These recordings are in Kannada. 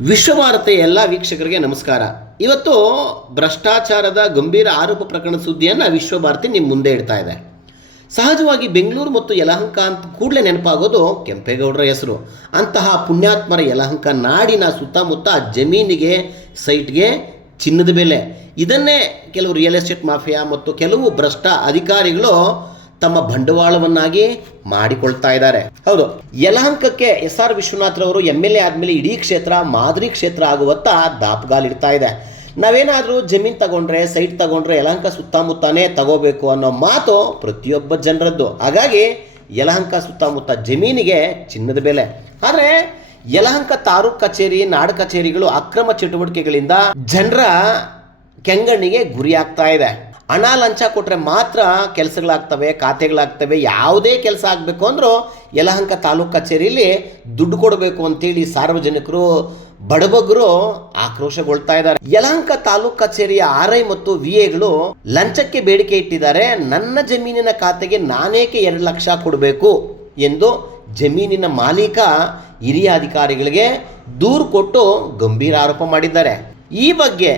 ವಿಶ್ವಭಾರತಿ ಎಲ್ಲ ವೀಕ್ಷಕರಿಗೆ ನಮಸ್ಕಾರ. ಇವತ್ತು ಭ್ರಷ್ಟಾಚಾರದ ಗಂಭೀರ ಆರೋಪ ಪ್ರಕರಣ ಸುದ್ದಿಯನ್ನು ವಿಶ್ವಭಾರತಿ ನಿಮ್ಮ ಮುಂದೆ ಇಡ್ತಾ ಇದೆ. ಸಹಜವಾಗಿ ಬೆಂಗಳೂರು ಮತ್ತು ಯಲಹಂಕ ಅಂತ ಕೂಡಲೇ ನೆನಪಾಗೋದು ಕೆಂಪೇಗೌಡರ ಹೆಸರು. ಅಂತಹ ಪುಣ್ಯಾತ್ಮರ ಯಲಹಂಕ ನಾಡಿನ ಸುತ್ತಮುತ್ತ ಜಮೀನಿಗೆ, ಸೈಟ್ಗೆ ಚಿನ್ನದ ಬೆಲೆ. ಇದನ್ನೇ ಕೆಲವು ರಿಯಲ್ ಎಸ್ಟೇಟ್ ಮಾಫಿಯಾ ಮತ್ತು ಕೆಲವು ಭ್ರಷ್ಟ ಅಧಿಕಾರಿಗಳು ತಮ್ಮ ಬಂಡವಾಳವನ್ನಾಗಿ ಮಾಡಿಕೊಳ್ತಾ ಇದ್ದಾರೆ. ಹೌದು, ಯಲಹಂಕಕ್ಕೆ ಎಸ್ ಆರ್ ವಿಶ್ವನಾಥ್ರವರು ಎಂ ಎಲ್ ಎ ಆದಮೇಲೆ ಇಡೀ ಕ್ಷೇತ್ರ ಮಾದರಿ ಕ್ಷೇತ್ರ ಆಗುವತ್ತ ದಾಪಗಾಲಿಡ್ತಾ ಇದೆ. ನಾವೇನಾದರೂ ಜಮೀನ್ ತಗೊಂಡ್ರೆ, ಸೈಟ್ ತಗೊಂಡ್ರೆ ಯಲಹಂಕ ಸುತ್ತಮುತ್ತನೇ ತಗೋಬೇಕು ಅನ್ನೋ ಮಾತು ಪ್ರತಿಯೊಬ್ಬ ಜನರದ್ದು. ಹಾಗಾಗಿ ಯಲಹಂಕ ಸುತ್ತಮುತ್ತ ಜಮೀನಿಗೆ ಚಿನ್ನದ ಬೆಲೆ. ಆದರೆ ಯಲಹಂಕ ತಾಲೂಕ್ ಕಚೇರಿ, ನಾಡ ಕಚೇರಿಗಳು ಅಕ್ರಮ ಚಟುವಟಿಕೆಗಳಿಂದ ಜನರ ಕೆಂಗಣ್ಣಿಗೆ ಗುರಿಯಾಗ್ತಾ ಇದೆ. ಹಣ ಲಂಚ ಕೊಟ್ಟರೆ ಮಾತ್ರ ಕೆಲಸಗಳಾಗ್ತವೆ, ಖಾತೆಗಳಾಗ್ತವೆ, ಯಾವುದೇ ಕೆಲಸ ಆಗಬೇಕು ಅಂದರೂ ಯಲಹಂಕ ತಾಲೂಕು ಕಚೇರಿಯಲ್ಲಿ ದುಡ್ಡು ಕೊಡಬೇಕು ಅಂತೇಳಿ ಸಾರ್ವಜನಿಕರು ಬಡಬಗ್ಗರು ಆಕ್ರೋಶಗೊಳ್ತಾ ಇದ್ದಾರೆ. ಯಲಹಂಕ ತಾಲೂಕು ಕಚೇರಿಯ ಆರ್ ಐ ಮತ್ತು ವಿ ಎಗಳು ಲಂಚಕ್ಕೆ ಬೇಡಿಕೆ ಇಟ್ಟಿದ್ದಾರೆ. ನನ್ನ ಜಮೀನಿನ ಖಾತೆಗೆ ನಾನೇಕೆ ಎರಡು ಲಕ್ಷ ಕೊಡಬೇಕು ಎಂದು ಜಮೀನಿನ ಮಾಲೀಕ ಹಿರಿಯ ಅಧಿಕಾರಿಗಳಿಗೆ ದೂರು ಕೊಟ್ಟು ಗಂಭೀರ ಆರೋಪ ಮಾಡಿದ್ದಾರೆ. ಈ ಬಗ್ಗೆ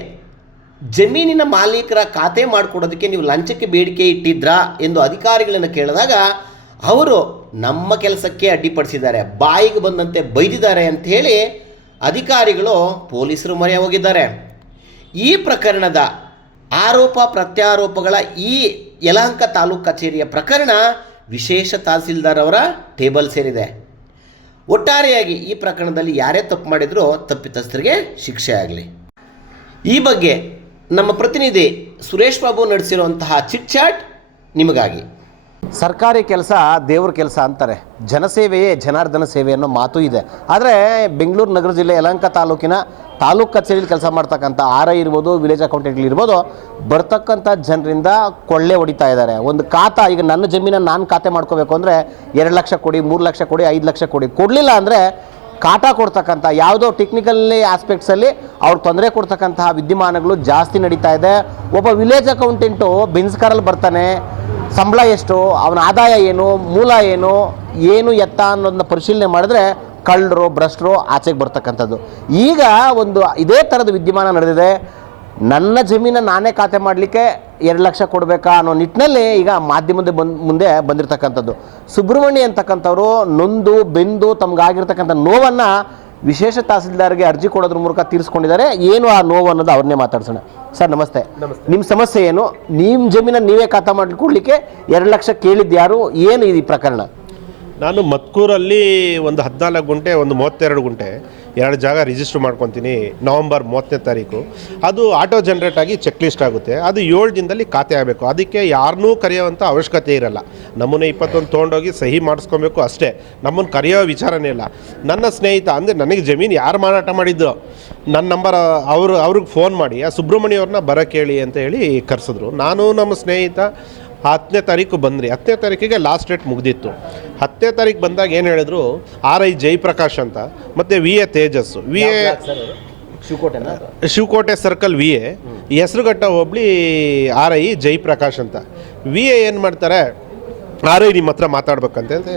ಜಮೀನಿನ ಮಾಲೀಕರ ಖಾತೆ ಮಾಡಿಕೊಡೋದಕ್ಕೆ ನೀವು ಲಂಚಕ್ಕೆ ಬೇಡಿಕೆ ಇಟ್ಟಿದ್ರಾ ಎಂದು ಅಧಿಕಾರಿಗಳನ್ನು ಕೇಳಿದಾಗ, ಅವರು ನಮ್ಮ ಕೆಲಸಕ್ಕೆ ಅಡ್ಡಿಪಡಿಸಿದ್ದಾರೆ, ಬಾಯಿಗೆ ಬಂದಂತೆ ಬೈದಿದ್ದಾರೆ ಅಂತ ಹೇಳಿ ಅಧಿಕಾರಿಗಳು ಪೊಲೀಸರು ಮೊರೆ ಹೋಗಿದ್ದಾರೆ. ಈ ಪ್ರಕರಣದ ಆರೋಪ ಪ್ರತ್ಯಾರೋಪಗಳ ಈ ಯಲಹಂಕ ತಾಲೂಕು ಕಚೇರಿಯ ಪ್ರಕರಣ ವಿಶೇಷ ತಹಸೀಲ್ದಾರ್ ಅವರ ಟೇಬಲ್ ಸೇರಿದೆ. ಒಟ್ಟಾರೆಯಾಗಿ ಈ ಪ್ರಕರಣದಲ್ಲಿ ಯಾರೇ ತಪ್ಪು ಮಾಡಿದರೂ ತಪ್ಪಿತಸ್ಥರಿಗೆ ಶಿಕ್ಷೆ ಆಗಲಿ. ಈ ಬಗ್ಗೆ ನಮ್ಮ ಪ್ರತಿನಿಧಿ ಸುರೇಶ್ ಬಾಬು ನಡೆಸಿರುವಂತಹ ಚಿಟ್ ಚಾಟ್ ನಿಮಗಾಗಿ. ಸರ್ಕಾರಿ ಕೆಲಸ ದೇವ್ರ ಕೆಲಸ ಅಂತಾರೆ. ಜನಸೇವೆಯೇ ಜನಾರ್ದನ ಸೇವೆ ಅನ್ನೋ ಮಾತು ಇದೆ. ಆದರೆ ಬೆಂಗಳೂರು ನಗರ ಜಿಲ್ಲೆ ಯಲಹಂಕ ತಾಲೂಕಿನ ತಾಲೂಕು ಕಚೇರಿಯಲ್ಲಿ ಕೆಲಸ ಮಾಡ್ತಕ್ಕಂಥ ಆರ್ ಐ ಇರ್ಬೋದು, ವಿಲೇಜ್ ಅಕೌಂಟೆಂಟ್ಗಳಿರ್ಬೋದು ಬರ್ತಕ್ಕಂಥ ಜನರಿಂದ ಕೊಳ್ಳೆ ಹೊಡಿತಾ ಇದ್ದಾರೆ. ಒಂದು ಖಾತಾ, ಈಗ ನನ್ನ ಜಮೀನನ್ನು ನಾನು ಖಾತೆ ಮಾಡ್ಕೋಬೇಕು ಅಂದರೆ ಎರಡು ಲಕ್ಷ ಕೊಡಿ, ಮೂರು ಲಕ್ಷ ಕೊಡಿ, ಐದು ಲಕ್ಷ ಕೊಡಿ. ಕೊಡಲಿಲ್ಲ ಅಂದರೆ ಕಾಟ ಕೊಡ್ತಕ್ಕಂಥ ಯಾವುದೋ ಟೆಕ್ನಿಕಲ್ಲಿ ಆಸ್ಪೆಕ್ಟ್ಸಲ್ಲಿ ಅವ್ರು ತೊಂದರೆ ಕೊಡ್ತಕ್ಕಂತಹ ವಿದ್ಯಮಾನಗಳು ಜಾಸ್ತಿ ನಡೀತಾ ಇದೆ. ಒಬ್ಬ ವಿಲೇಜ್ ಅಕೌಂಟೆಂಟು ಬೆನ್ಸ್ ಕಾರಲ್ಲಿ ಬರ್ತಾನೆ, ಸಂಬಳ ಎಷ್ಟು, ಅವನ ಆದಾಯ ಏನು, ಮೂಲ ಏನು ಏನು ಎತ್ತ ಅನ್ನೋದನ್ನ ಪರಿಶೀಲನೆ ಮಾಡಿದ್ರೆ ಕಳ್ಳರು, ಭ್ರಷ್ಟರು ಆಚೆಗೆ ಬರ್ತಕ್ಕಂಥದ್ದು. ಈಗ ಒಂದು ಇದೇ ಥರದ ವಿದ್ಯಮಾನ ನಡೆದಿದೆ. ನನ್ನ ಜಮೀನ ನಾನೇ ಖಾತೆ ಮಾಡಲಿಕ್ಕೆ ಎರಡು ಲಕ್ಷ ಕೊಡಬೇಕಾ ಅನ್ನೋ ನಿಟ್ಟಿನಲ್ಲಿ ಈಗ ಮಾಧ್ಯಮದ ಬಂದ್ ಮುಂದೆ ಬಂದಿರತಕ್ಕಂಥದ್ದು. ಸುಬ್ರಹ್ಮಣ್ಯ ಅಂತಕ್ಕಂಥವ್ರು ನೊಂದು ಬೆಂದು ತಮಗಾಗಿರ್ತಕ್ಕಂಥ ನೋವನ್ನು ವಿಶೇಷ ತಹಸೀಲ್ದಾರ್ಗೆ ಅರ್ಜಿ ಕೊಡೋದ್ರ ಮೂಲಕ ತೀರಿಸ್ಕೊಂಡಿದ್ದಾರೆ. ಏನು ಆ ನೋವು ಅನ್ನೋದು ಅವ್ರನ್ನೇ ಮಾತಾಡ್ಸೋಣ. ಸರ್ ನಮಸ್ತೆ. ನಿಮ್ಮ ಸಮಸ್ಯೆ ಏನು? ನಿಮ್ಮ ಜಮೀನನ್ನು ನೀವೇ ಖಾತೆ ಮಾಡಿ ಕೊಡಲಿಕ್ಕೆ ಎರಡು ಲಕ್ಷ ಕೇಳಿದ್ದು ಯಾರು? ಏನು ಇದು ಈ ಪ್ರಕರಣ? ನಾನು ಮತ್ಕೂರಲ್ಲಿ ಒಂದು ಹದಿನಾಲ್ಕು ಗುಂಟೆ, ಒಂದು ಮೂವತ್ತೆರಡು ಗುಂಟೆ, ಎರಡು ಜಾಗ ರಿಜಿಸ್ಟರ್ ಮಾಡ್ಕೊತೀನಿ ನವಂಬರ್ ಮೂವತ್ತನೇ ತಾರೀಕು. ಅದು ಆಟೋ ಜನ್ರೇಟ್ ಆಗಿ ಚೆಕ್ ಲಿಸ್ಟ್ ಆಗುತ್ತೆ. ಅದು ಏಳು ದಿನದಲ್ಲಿ ಖಾತೆ ಆಗಬೇಕು. ಅದಕ್ಕೆ ಯಾರನ್ನೂ ಕರೆಯೋವಂಥ ಅವಶ್ಯಕತೆ ಇರಲ್ಲ. ನಮ್ಮನ್ನು ಇಪ್ಪತ್ತೊಂದು ತೊಗೊಂಡೋಗಿ ಸಹಿ ಮಾಡಿಸ್ಕೊಬೇಕು ಅಷ್ಟೇ. ನಮ್ಮನ್ನು ಕರೆಯೋ ವಿಚಾರನೇ ಇಲ್ಲ. ನನ್ನ ಸ್ನೇಹಿತ, ಅಂದರೆ ನನಗೆ ಜಮೀನು ಯಾರು ಮಾರಾಟ ಮಾಡಿದ್ರು ನನ್ನ ನಂಬರ್ ಅವರು, ಅವ್ರಿಗೆ ಫೋನ್ ಮಾಡಿ, ಆ ಸುಬ್ರಹ್ಮಣ್ಯ ಅವ್ರನ್ನ ಹೇಳಿ ಅಂತ ಹೇಳಿ ಕರೆಸಿದ್ರು. ನಾನು ನಮ್ಮ ಸ್ನೇಹಿತ ಹತ್ತನೇ ತಾರೀಕು ಬಂದ್ರಿ. ಹತ್ತನೇ ತಾರೀಕಿಗೆ ಲಾಸ್ಟ್ ಡೇಟ್ ಮುಗ್ದಿತ್ತು. ಹತ್ತನೇ ತಾರೀಕು ಬಂದಾಗ ಏನು ಹೇಳಿದ್ರು? ಆರ್ ಐ ಜಯಪ್ರಕಾಶ್ ಅಂತ ಮತ್ತು V A Tejas V A Shivakote Shivakote circle V A. Hesaraghatta hobli R I Jayaprakash ಅಂತ. ವಿ ಎ ಏನು ಮಾಡ್ತಾರೆ? ಆರ್ ಐ ನಿಮ್ಮ ಹತ್ರ ಮಾತಾಡ್ಬೇಕಂತ ಅಂತ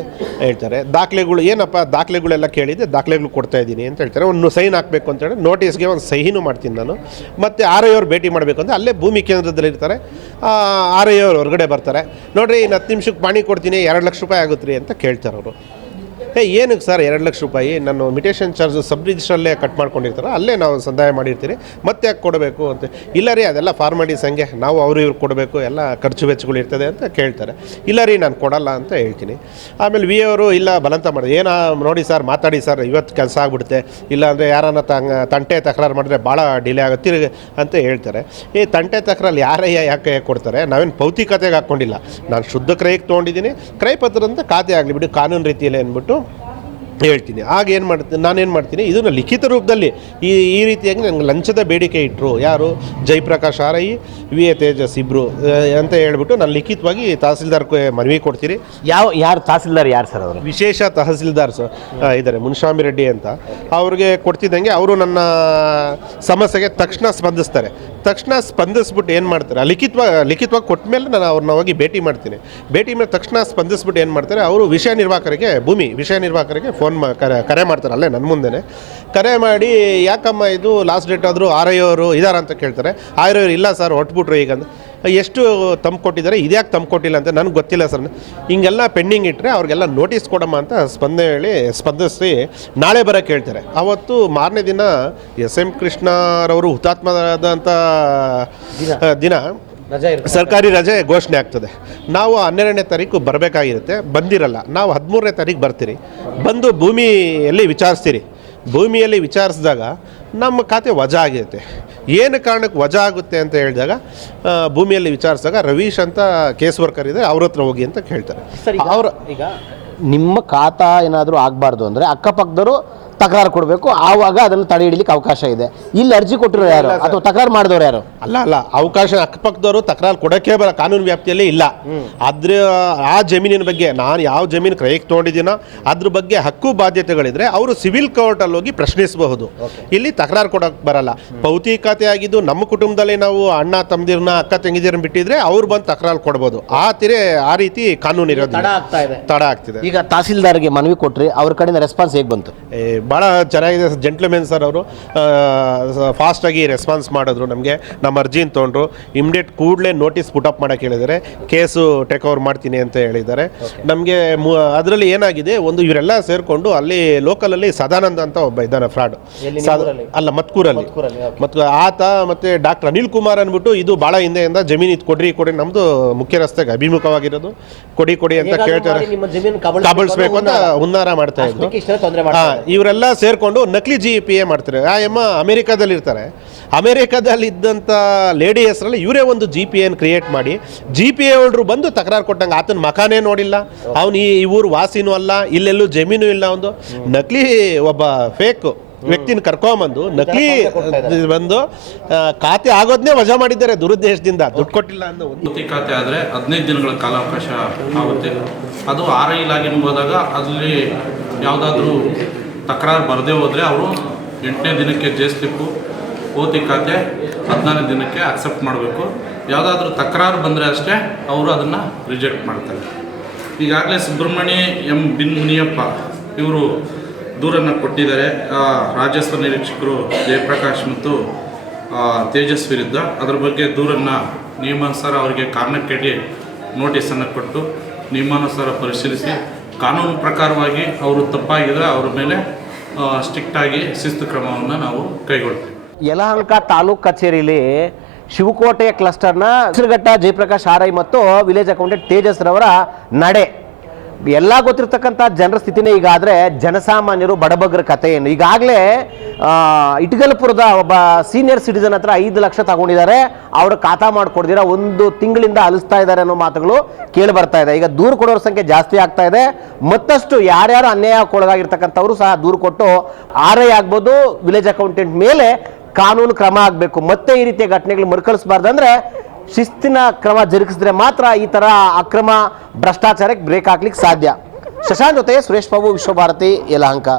ಹೇಳ್ತಾರೆ. ದಾಖಲೆಗಳು ಏನಪ್ಪ, ದಾಖಲೆಗಳೆಲ್ಲ ಕೇಳಿದೆ ದಾಖಲೆಗಳು ಕೊಡ್ತಾ ಇದ್ದೀನಿ ಅಂತ ಹೇಳ್ತಾರೆ. ಒಂದು ಸೈನ್ ಹಾಕಬೇಕು ಅಂತ ಹೇಳಿ ನೋಟಿಸ್ಗೆ ಒಂದು ಸಹಿನೂ ಮಾಡ್ತೀನಿ ನಾನು. ಮತ್ತು ಆರ್ ಐ ಅವ್ರು ಭೇಟಿ ಮಾಡಬೇಕು ಅಂದರೆ ಅಲ್ಲೇ ಭೂಮಿ ಕೇಂದ್ರದಲ್ಲಿ ಇರ್ತಾರೆ. ಆರ್ ಐ ಅವ್ರು ಹೊರಗಡೆ ಬರ್ತಾರೆ. ನೋಡಿರಿ, ಇನ್ನು ಹತ್ತು ನಿಮಿಷಕ್ಕೆ ಪಾಣಿ ಕೊಡ್ತೀನಿ, ಎರಡು ಲಕ್ಷ ರೂಪಾಯಿ ಆಗುತ್ತೆ ರೀ ಅಂತ ಕೇಳ್ತಾರೆ ಅವರು. ಏ ಏನಕ್ಕೆ ಸರ್ ಎರಡು ಲಕ್ಷ ರೂಪಾಯಿ? ನಾನು ಮಿಟೇಷನ್ ಚಾರ್ಜ್ ಸಬ್ ರಿಜಿಸ್ಟ್ರಲ್ಲೇ ಕಟ್ ಮಾಡ್ಕೊಂಡಿರ್ತಾರೆ, ಅಲ್ಲೇ ನಾವು ಸಂದಾಯ ಮಾಡಿರ್ತೀರಿ, ಮತ್ತೆ ಯಾಕೆ ಕೊಡಬೇಕು ಅಂತ. ಇಲ್ಲ ರೀ, ಅದೆಲ್ಲ ಫಾರ್ಮಾಲಿಟೀಸ್ ಹಂಗೆ, ನಾವು ಅವರು ಇವ್ರಿಗೆ ಕೊಡಬೇಕು, ಎಲ್ಲ ಖರ್ಚು ವೆಚ್ಚಗಳು ಇರ್ತದೆ ಅಂತ ಕೇಳ್ತಾರೆ. ಇಲ್ಲ ರೀ, ನಾನು ಕೊಡಲ್ಲ ಅಂತ ಹೇಳ್ತೀನಿ. ಆಮೇಲೆ ವಿ ಅವರು, ಇಲ್ಲ ಬಲಂತ ಮಾಡಿದೆ ಏನ, ನೋಡಿ ಸರ್, ಮಾತಾಡಿ ಸರ್, ಇವತ್ತು ಕೆಲಸ ಆಗ್ಬಿಡುತ್ತೆ. ಇಲ್ಲ ಅಂದರೆ ಯಾರನ್ನ ತಂಗ, ತಂಟೆ ತಕರಾರು ಮಾಡಿದ್ರೆ ಭಾಳ ಡಿಲೇ ಆಗುತ್ತೆ ಅಂತ ಹೇಳ್ತಾರೆ. ಈ ತಂಟೆ ತಕರಲ್ಲಿ ಯಾರಯ್ಯ ಯಾಕೆ ಕೊಡ್ತಾರೆ? ನಾವೇನು ಭೌತಿಕತೆಗೆ ಹಾಕ್ಕೊಂಡಿಲ್ಲ ನಾನು ಶುದ್ಧ ಕ್ರಯಕ್ಕೆ ತೊಗೊಂಡಿದ್ದೀನಿ. ಕ್ರಯ ಪತ್ರ ಅಂತ ಖಾತೆ ಆಗಲಿ ಬಿಡು, ಕಾನೂನು ರೀತಿಯಲ್ಲಿ ಅಂದ್ಬಿಟ್ಟು ಹೇಳ್ತೀನಿ. ಆಗ ಏನು ಮಾಡ್ತೀನಿ ನಾನೇನು ಮಾಡ್ತೀನಿ? ಇದನ್ನು ಲಿಖಿತ ರೂಪದಲ್ಲಿ ಈ ಈ ರೀತಿಯಾಗಿ ನನಗೆ ಲಂಚದ ಬೇಡಿಕೆ ಇಟ್ಟರು ಯಾರು? Jayaprakash R I V A Tejas ಇಬ್ಬರು ಅಂತ ಹೇಳ್ಬಿಟ್ಟು ನಾನು ಲಿಖಿತವಾಗಿ ತಹಸೀಲ್ದಾರ್ ಮನವಿ ಕೊಡ್ತೀನಿ. ಯಾವ ಯಾರು ತಹಸೀಲ್ದಾರ್ ಯಾರು ಸರ್ ಅವರು? ವಿಶೇಷ ತಹಸೀಲ್ದಾರ್ ಸರ್ ಇದ್ದಾರೆ ಮುನ್ಶಾಮಿ ರೆಡ್ಡಿ ಅಂತ. ಅವ್ರಿಗೆ ಕೊಡ್ತಿದ್ದಂಗೆ ಅವರು ನನ್ನ ಸಮಸ್ಯೆಗೆ ತಕ್ಷಣ ಸ್ಪಂದಿಸ್ತಾರೆ. ತಕ್ಷಣ ಸ್ಪಂದಿಸ್ಬಿಟ್ಟು ಏನು ಮಾಡ್ತಾರೆ? ಲಿಖಿತವಾಗಿ ಲಿಖಿತವಾಗಿ ಕೊಟ್ಟ ಮೇಲೆ ನಾನು ಅವ್ರನ್ನ ಹೋಗಿ ಭೇಟಿ ಮಾಡ್ತೀನಿ. ಭೇಟಿ ಮೇಲೆ ತಕ್ಷಣ ಸ್ಪಂದಿಸ್ಬಿಟ್ಟು ಏನು ಮಾಡ್ತಾರೆ? ಅವರು ವಿಷಯ ನಿರ್ವಾಹಕರಿಗೆ ಭೂಮಿ ವಿಷಯ ನಿರ್ವಾಹಕರಿಗೆ ಫೋನ್ ಫೋನ್ ಮಾ ಕರೆ ಕರೆ ಮಾಡ್ತಾರೆ ಅಲ್ಲೇ ನನ್ನ ಮುಂದೆನೆ. ಕರೆ ಮಾಡಿ ಯಾಕಮ್ಮ ಇದು ಲಾಸ್ಟ್ ಡೇಟ್ ಆದರೂ ಆರ್ ಐ ಅವರು ಇದಾರ ಅಂತ ಕೇಳ್ತಾರೆ. ಆರ್ ಐ ಇಲ್ಲ ಸರ್ ಹೊಟ್ಬಿಟ್ರು ಈಗ ಎಷ್ಟು ತಂದು ಕೊಟ್ಟಿದ್ದಾರೆ ಇದ್ಯಾಕೆ ತಂಪು ಕೊಟ್ಟಿಲ್ಲ ಅಂತ ನನಗೆ ಗೊತ್ತಿಲ್ಲ ಸರ್ ಹಿಂಗೆಲ್ಲ ಪೆಂಡಿಂಗ್ ಇಟ್ಟರೆ ಅವ್ರಿಗೆಲ್ಲ ನೋಟಿಸ್ ಕೊಡಮ್ಮ ಅಂತ ಸ್ಪಂದನೆ ಹೇಳಿ ಸ್ಪಂದಿಸಿ ನಾಳೆ ಬರೋಕ್ಕೆ ಹೇಳ್ತಾರೆ. ಅವತ್ತು ಮಾರನೇ ದಿನ ಎಸ್ ಎಂ ಕೃಷ್ಣರವರು ಹುತಾತ್ಮರಾದಂಥ ದಿನ ಸರ್ಕಾರಿ ರಜೆ ಘೋಷಣೆ ಆಗ್ತದೆ. ನಾವು ಹನ್ನೆರಡನೇ ತಾರೀಕು ಬರಬೇಕಾಗಿರುತ್ತೆ. ಬಂದಿರಲ್ಲ. ನಾವು ಹದಿಮೂರನೇ ತಾರೀಕು ಬರ್ತೀರಿ. ಬಂದು ಭೂಮಿಯಲ್ಲಿ ವಿಚಾರಿಸ್ತೀರಿ. ಭೂಮಿಯಲ್ಲಿ ವಿಚಾರಿಸಿದಾಗ ನಮ್ಮ ಖಾತೆ ವಜಾ ಆಗಿರುತ್ತೆ ಏನು ಕಾರಣಕ್ಕೆ ವಜಾ ಆಗುತ್ತೆ ಅಂತ ಹೇಳಿದಾಗ ಭೂಮಿಯಲ್ಲಿ ವಿಚಾರಿಸಿದಾಗ ರವೀಶ್ ಅಂತ ಕೇಸ್ ವರ್ಕರ್ ಇದೆ ಅವ್ರ ಹತ್ರ ಹೋಗಿ ಅಂತ ಹೇಳ್ತಾರೆ ಸರ್ ಅವ್ರ ಈಗ ನಿಮ್ಮ ಖಾತಾ ಏನಾದರೂ ಆಗಬಾರ್ದು ಅಂದರೆ ಅಕ್ಕಪಕ್ಕದವರು ತಕರಾರು ಕೊಡಬೇಕು. ಆವಾಗ ಅದನ್ನು ತಡೆ ಹಿಡಿಲಿಕ್ಕೆ ಅವಕಾಶ ಇದೆ. ಇಲ್ಲಿ ಅರ್ಜಿ ಕೊಟ್ಟಿರೋ ಯಾರು? ಅಥವಾ ತಕರಾರು ಮಾಡಿದವರು ಯಾರು? ಅಲ್ಲ ಅಲ್ಲ. ಅವಕಾಶ ಅಕ್ಕಪಕ್ಕದವರು ತಕರಾರು ಕೊಡೋಕ್ಕೆ ಬರ ಕಾನೂನು ವ್ಯಾಪ್ತಿಯಲ್ಲಿ ಇಲ್ಲ. ಅದ್ರ ಆ ಜಮೀನಿನ ಬಗ್ಗೆ ನಾನು ಯಾವ ಜಮೀನು ಕ್ರಯಕ್ಕೆ ತೊಗೊಂಡಿದ್ದೀನೋ ಅದ್ರ ಬಗ್ಗೆ ಹಕ್ಕು ಬಾಧ್ಯತೆಗಳಿದ್ರೆ ಅವರು ಸಿವಿಲ್ ಕೋರ್ಟಲ್ಲಿ ಹೋಗಿ ಪ್ರಶ್ನಿಸಬಹುದು. ಇಲ್ಲಿ ತಕರಾರು ಕೊಡೋಕೆ ಬರಲ್ಲ. ಭೌತಿಕತೆ ಆಗಿದ್ದು ನಮ್ಮ ಕುಟುಂಬದಲ್ಲಿ ನಾವು ಅಣ್ಣ ತಮ್ಮದಿರನ್ನ ಅಕ್ಕ ತಂಗಿದಿರನ್ನ ಬಿಟ್ಟಿದ್ರೆ ಅವ್ರು ಬಂದು ತಕರಾರು ಕೊಡ್ಬೋದು. ಆ ತಿರೆ ಆ ರೀತಿ ಕಾನೂನು ತಡ ಆಗ್ತಾ ಇದೆ. ತಡ ಆಗ್ತಿದೆ. ಈಗ ತಹಸೀಲ್ದಾರ್ಗೆ ಮನವಿ ಕೊಟ್ರಿ ಅವ್ರ ಕಡೆಯಿಂದ ರೆಸ್ಪಾನ್ಸ್ ಹೇಗೆ ಬಂತು? ಏ, ಭಾಳ ಚೆನ್ನಾಗಿದೆ ಜೆಂಟ್ಲ್ಮೆನ್ ಸರ್ ಅವರು. ಫಾಸ್ಟಾಗಿ ರೆಸ್ಪಾನ್ಸ್ ಮಾಡಿದ್ರು ನಮಗೆ. ನಮ್ಮ ಅರ್ಜಿನ ತೊಗೊಂಡ್ರು. ಇಮ್ಡಿಯೇಟ್ ಕೂಡಲೇ ನೋಟಿಸ್ ಪುಟ್ ಅಪ್ ಮಾಡೋಕ್ಕೆ ಹೇಳಿದ್ದಾರೆ. ಕೇಸು ಟೇಕ್ ಓವರ್ ಮಾಡ್ತೀನಿ ಅಂತ ಹೇಳಿದ್ದಾರೆ. ನಮಗೆ ಅದರಲ್ಲಿ ಏನಾಗಿದೆ ಒಂದು ಇವರೆಲ್ಲ ಸೇರಿಕೊಂಡು ಅಲ್ಲಿ ಲೋಕಲಲ್ಲಿ ಸದಾನಂದ ಅಂತ ಒಬ್ಬ ಇದ್ದಾನೆ ಫ್ರಾಡ್ ಅಲ್ಲ ಮತ್ಕೂರಲ್ಲಿ. ಮತ್ತು ಆತ ಮತ್ತು ಡಾಕ್ಟರ್ ಅನಿಲ್ ಕುಮಾರ್ ಅಂದ್ಬಿಟ್ಟು ಇದು ಭಾಳ ಹಿಂದೆಯಿಂದ ಜಮೀನು ಇದು ಕೊಡ್ರಿ ಕೊಡಿ ನಮ್ಮದು ಮುಖ್ಯ ರಸ್ತೆಗೆ ಅಭಿಮುಖವಾಗಿರೋದು. ಕೊಡಿ ಕೊಡಿ ಅಂತ ಕೇಳ್ತಾರೆ. ಕಬಳಿಸ್ಬೇಕು ಅಂತ ಹುನ್ನಾರ ಮಾಡ್ತಾ ಇದ್ರು. ಇವರೆಲ್ಲ ಇವರೆಲ್ಲ ಸೇರಿಕೊಂಡು ನಕಲಿ ಜಿ ಪಿ ಎ ಮಾಡ್ತಾರೆ. ಆ ಎಮ್ಮ ಅಮೆರಿಕಾದಲ್ಲಿ ಇರ್ತಾರೆ ಅಮೆರಿಕಾದಲ್ಲಿ ಇದ್ದಂಥ ಲೇಡಿ ಹೆಸರಲ್ಲಿ ಇವರೇ ಒಂದು ಜಿ ಪಿ ಎನ್ ಕ್ರಿಯೇಟ್ ಮಾಡಿ ಜಿ ಪಿ ಎ ಹೋಲ್ಡ್ರು ಬಂದು ತಕರಾರು ಕೊಟ್ಟಂಗೆ ಆತನ ಮಖಾನೇ ನೋಡಿಲ್ಲ. ಅವನು ಈ ಇವರು ವಾಸಿನೂ ಅಲ್ಲ, ಇಲ್ಲೆಲ್ಲೂ ಜಮೀನು ಇಲ್ಲ ಒಂದು. ನಕಲಿ ಒಬ್ಬ ಫೇಕ್ ವ್ಯಕ್ತಿನ ಕರ್ಕೊಂಬಂದು, ನಕಲಿ ಬಂದು ಖಾತೆ ಆಗೋದನ್ನೇ ವಜಾ ಮಾಡಿದ್ದಾರೆ ದುರುದ್ದೇಶದಿಂದ. ದುಡ್ಡು ಕೊಟ್ಟಿಲ್ಲ ಅನ್ನೋ ಖಾತೆ ಆದರೆ ಹದಿನೈದು ದಿನಗಳ ಕಾಲಾವಕಾಶ ಆಗುತ್ತೆ. ಅದು ಆರ್ ಲಾಗಿನ್ ಹೋದಾಗ ಅಲ್ಲಿ ಯಾವುದಾದ್ರೂ ತಕರಾರು ಬರದೇ ಹೋದರೆ ಅವರು ಎಂಟನೇ ದಿನಕ್ಕೆ ಜೆ ಸ್ಲಿಪ್ಪು ಓತಿ ಖಾತೆ ಹದಿನಾರನೇ ದಿನಕ್ಕೆ ಅಕ್ಸೆಪ್ಟ್ ಮಾಡಬೇಕು. ಯಾವುದಾದ್ರೂ ತಕರಾರು ಬಂದರೆ ಅಷ್ಟೇ ಅವರು ಅದನ್ನು ರಿಜೆಕ್ಟ್ ಮಾಡ್ತಾರೆ. ಈಗಾಗಲೇ ಸುಬ್ರಹ್ಮಣ್ಯ ಎಂ ಬಿನ್ ಮುನಿಯಪ್ಪ ಇವರು ದೂರನ್ನು ಕೊಟ್ಟಿದ್ದಾರೆ. ರಾಜಸ್ವ ನಿರೀಕ್ಷಕರು ಜಯಪ್ರಕಾಶ್ ಮತ್ತು ತೇಜಸ್ ವಿರುದ್ಧ. ಅದರ ಬಗ್ಗೆ ದೂರನ್ನು ನಿಯಮಾನುಸಾರ ಅವರಿಗೆ ಕಾರಣಕ್ಕೆ ನೋಟಿಸನ್ನು ಕೊಟ್ಟು ನಿಯಮಾನುಸಾರ ಪರಿಶೀಲಿಸಿ ಕಾನೂನು ಪ್ರಕಾರವಾಗಿ ಅವರು ತಪ್ಪಾಗಿದ್ದರೆ ಅವರ ಮೇಲೆ ಸ್ಟ್ರಿಕ್ಟಾಗಿ ಶಿಸ್ತು ಕ್ರಮವನ್ನು ನಾವು ಕೈಗೊಳ್ತೀವಿ. ಯಲಹಂಕ ತಾಲೂಕ್ ಕಚೇರಿಲಿ ಶಿವಕೋಟೆಯ ಕ್ಲಸ್ಟರ್ನ ಹಸಿರುಘಟ್ಟ ಜಯಪ್ರಕಾಶ್ ಆರೈ ಮತ್ತು ವಿಲೇಜ್ ಅಕೌಂಟೆಂಟ್ ತೇಜಸ್ ರವರ ನಡೆ ಎಲ್ಲ ಗೊತ್ತಿರ್ತಕ್ಕಂಥ ಜನರ ಸ್ಥಿತಿನೇ ಈಗ ಆದರೆ ಜನಸಾಮಾನ್ಯರು ಬಡಬಗ್ರ ಕಥೆ ಏನು ಈಗಾಗಲೇ ಇಟ್ಗಲ್ಪುರದ ಒಬ್ಬ ಸೀನಿಯರ್ ಸಿಟಿಸನ್ ಹತ್ರ ಐದು ಲಕ್ಷ ತಗೊಂಡಿದ್ದಾರೆ. ಅವರು ಖಾತಾ ಮಾಡಿಕೊಡ್ದಿರ. ಒಂದು ತಿಂಗಳಿಂದ ಅಲಿಸ್ತಾ ಇದ್ದಾರೆ ಅನ್ನೋ ಮಾತುಗಳು ಕೇಳಿ ಬರ್ತಾ ಇದೆ. ಈಗ ದೂರು ಕೊಡೋರ ಸಂಖ್ಯೆ ಜಾಸ್ತಿ ಆಗ್ತಾ ಇದೆ. ಮತ್ತಷ್ಟು ಯಾರ್ಯಾರು ಅನ್ಯಾಯ ಕೊಡೋದಾಗಿರ್ತಕ್ಕಂಥವ್ರು ಸಹ ದೂರು ಕೊಟ್ಟು ಆರ್ ಐ ಆಗ್ಬೋದು, ವಿಲೇಜ್ ಅಕೌಂಟೆಂಟ್ ಮೇಲೆ ಕಾನೂನು ಕ್ರಮ ಆಗಬೇಕು. ಮತ್ತೆ ಈ ರೀತಿಯ ಘಟನೆಗಳು ಮರುಕಳಿಸಬಾರ್ದಂದ್ರೆ ಶಿಸ್ತಿನ ಕ್ರಮ ಜರುಗಿಸಿದ್ರೆ ಮಾತ್ರ ಈ ತರ ಅಕ್ರಮ ಭ್ರಷ್ಟಾಚಾರಕ್ಕೆ ಬ್ರೇಕ್ ಹಾಕ್ಲಿಕ್ಕೆ ಸಾಧ್ಯ. ಶಶಾಂಕ್ ಜೊತೆ ಸುರೇಶ್ ಬಾಬು ವಿಶ್ವಭಾರತಿ ಯಲಹಂಕ.